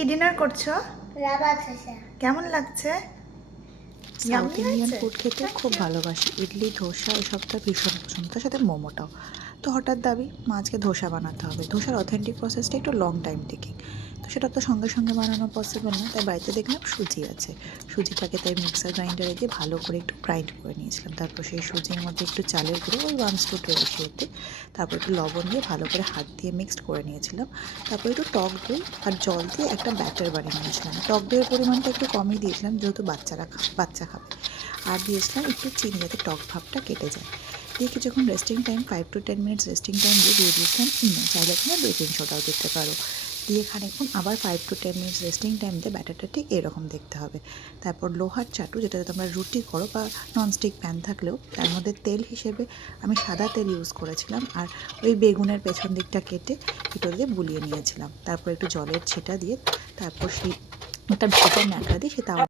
কি ডিনার করছো? রাবা শসা। কেমন লাগছে? সাউথ Yummy ইন্ডিয়ান হয়েছে? ফুড খেতে খুব ভালোবাসি। ইডলি, ধোসা এসবটা ভীষণ পছন্দ, তার সাথে মোমোটাও। তো হঠাৎ দাবি মা আজকে ধোসা বানাতে হবে। ধোসার অথেন্টিক প্রসেসটা একটু লং টাইম টেকিং, তো সেটা তো সঙ্গে সঙ্গে বানানো পসিবল না। তাই বাড়িতে দেখলাম সুজি আছে, সুজিটাকে তাই মিক্সার গ্রাইন্ডারে দিয়ে ভালো করে একটু গ্রাইন্ড করে নিয়েছিলাম। তারপর সেই সুজির মধ্যে একটু চালের গুঁড়ো, ওই 1/4 রেশিওতে, তারপর একটু লবণ দিয়ে ভালো করে হাত দিয়ে মিক্সড করে নিয়েছিলাম। তারপর একটু টক দই আর জল দিয়ে একটা ব্যাটার বানিয়ে নিয়েছিলাম। টক দইয়ের পরিমাণটা একটু কমই দিয়েছিলাম, যেহেতু বাচ্চা খাবে। আর দিয়েছিলাম একটু চিনি, যাতে টক ভাবটা কেটে যায়। দিয়ে কিছুক্ষণ resting time, 5 to 10 minutes resting time দিয়ে দিয়েছিলাম ইনো। চাইলে তোমরা বেকিং সোডাও দিতে পারো। দিয়ে খানিকক্ষণ আবার 5 to 10 মিনিটস রেস্টিং টাইম দিয়ে ব্যাটারটা ঠিক এরকম দেখতে হবে। তারপর লোহার চাটু, যেটাতে তোমরা রুটি করো, বা ননস্টিক প্যান থাকলেও, তার মধ্যে তেল হিসেবে আমি সাদা তেল ইউজ করেছিলাম। আর ওই বেগুনের পেছন দিকটা কেটে এটো দিয়ে বুলিয়ে নিয়েছিলাম। তারপর একটু জলের ছিটা দিয়ে, তারপর সেই একটা ভেজা ন্যাকড়া দিয়ে সে তাওয়া